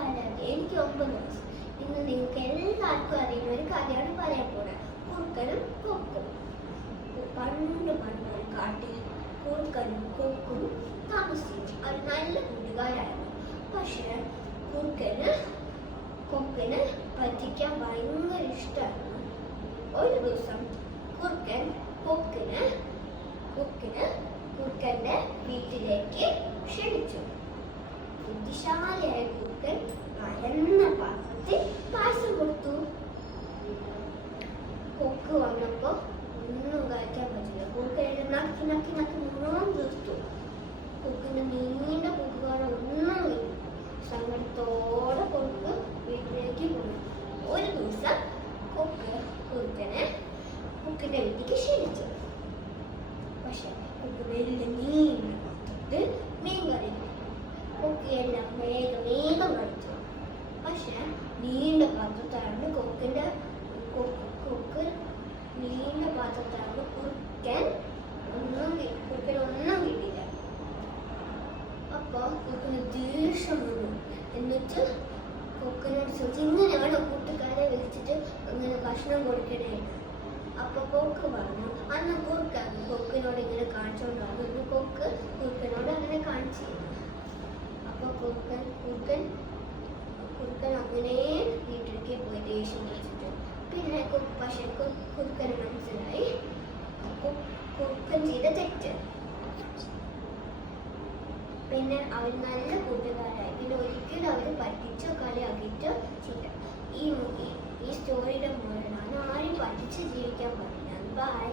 ആരാധ്യ എനിക്ക് ഒമ്പത് വയസ്സ്. ഇന്ന് നിങ്ങൾക്ക് എല്ലാവർക്കും അറിയുന്ന ഒരു കഥയാണ് പറയാൻ പോണത് കുറുക്കനും കൊക്കും. പണ്ട് പണ്ട് ഒരു കാട്ടിൽ കുറുക്കനും കൊക്കും താമസിച്ചു. അവർ നല്ല കൂട്ടുകാരായിരുന്നു. പക്ഷേ കുറുക്കന് കൊക്കിന് പറ്റിക്കാൻ ഭയങ്കര ഇഷ്ടമായിരുന്നു. ഒരു ദിവസം കുറുക്കൻ കൊക്കിന് കൊക്കിന് കുറുക്കന്റെ വീട്ടിലേക്ക് ക്ഷണിച്ചു. ബുദ്ധിശാലിയായ കുറുക്കൻ പരന്ന പാത്രത്തിൽ പായസം കൊടുത്തു കൊക്ക് വന്നപ്പോ ഒന്നും കഴിക്കാൻ പറ്റില്ല കുറുക്കൻ നക്കി നക്കി നക്കി മുഴുവൻ തീർത്തു കൊക്കിന് നീണ്ട കുക്കുകാരം ഒന്നും ഇല്ല സങ്കടത്തോടെ കൊക്ക് വീട്ടിലേക്ക് പോയി ഒരു ദിവസം കൊക്ക് കുറുക്കനെ കുക്കിന്റെ വീട്ടിലേക്ക് ക്ഷണിച്ചു. പക്ഷെ കൊക്ക് വലിയ പാത്രത്തിൽ മീൻ കറി കൊക്കിയെല്ലാം വേഗം വേഗം കഴിച്ചു പക്ഷെ നീണ്ട പാത്രത്താണ് കൊക്കിന്റെ കൊക്ക് കൊക്ക് നീണ്ട പാത്രത്താണ് കുറുക്കൻ ഒന്നും കുറുക്കൻ ഒന്നും കിട്ടില്ല അപ്പൊ കൊക്കിന് ദേഷ്യം വന്നു. എന്നിട്ട് കൊക്കിനോട് ചോദിച്ചു ഇങ്ങനെയാണ് കൂട്ടുകാരെ വിളിച്ചിട്ട് അങ്ങനെ ഭക്ഷണം കൊടുക്കണേ? അപ്പൊ കൊക്ക് പറഞ്ഞു അന്ന് കൊക്ക് കൊക്കിനോട് ഇങ്ങനെ കാണിച്ചോണ്ടാണ് ഇന്ന് കൊക്ക് കുറുക്കനോട് അങ്ങനെ കാണിച്ചു അപ്പൊ കുറുക്കൻ കുറുക്കൻ കുറുക്കൻ അങ്ങനെ വീട്ടിലേക്ക് പോയി ദേഷ്യം വെച്ചിട്ട് പിന്നെ പക്ഷെ കുറുക്കന് മനസ്സിലായി. കുറുക്കൻ ചെയ്ത തെറ്റ്. പിന്നെ അവർ നല്ല കൂട്ടുകാരായി. പിന്നെ ഒരിക്കലും അവർ പറ്റിച്ചോ കളിയാക്കിയിട്ടോ ചെയ്യില്ല. ഈ ഈ- സ്റ്റോറിയുടെ മുകളിലാണ് ആരും ജീവിക്കാൻ പറ്റില്ല ബൈ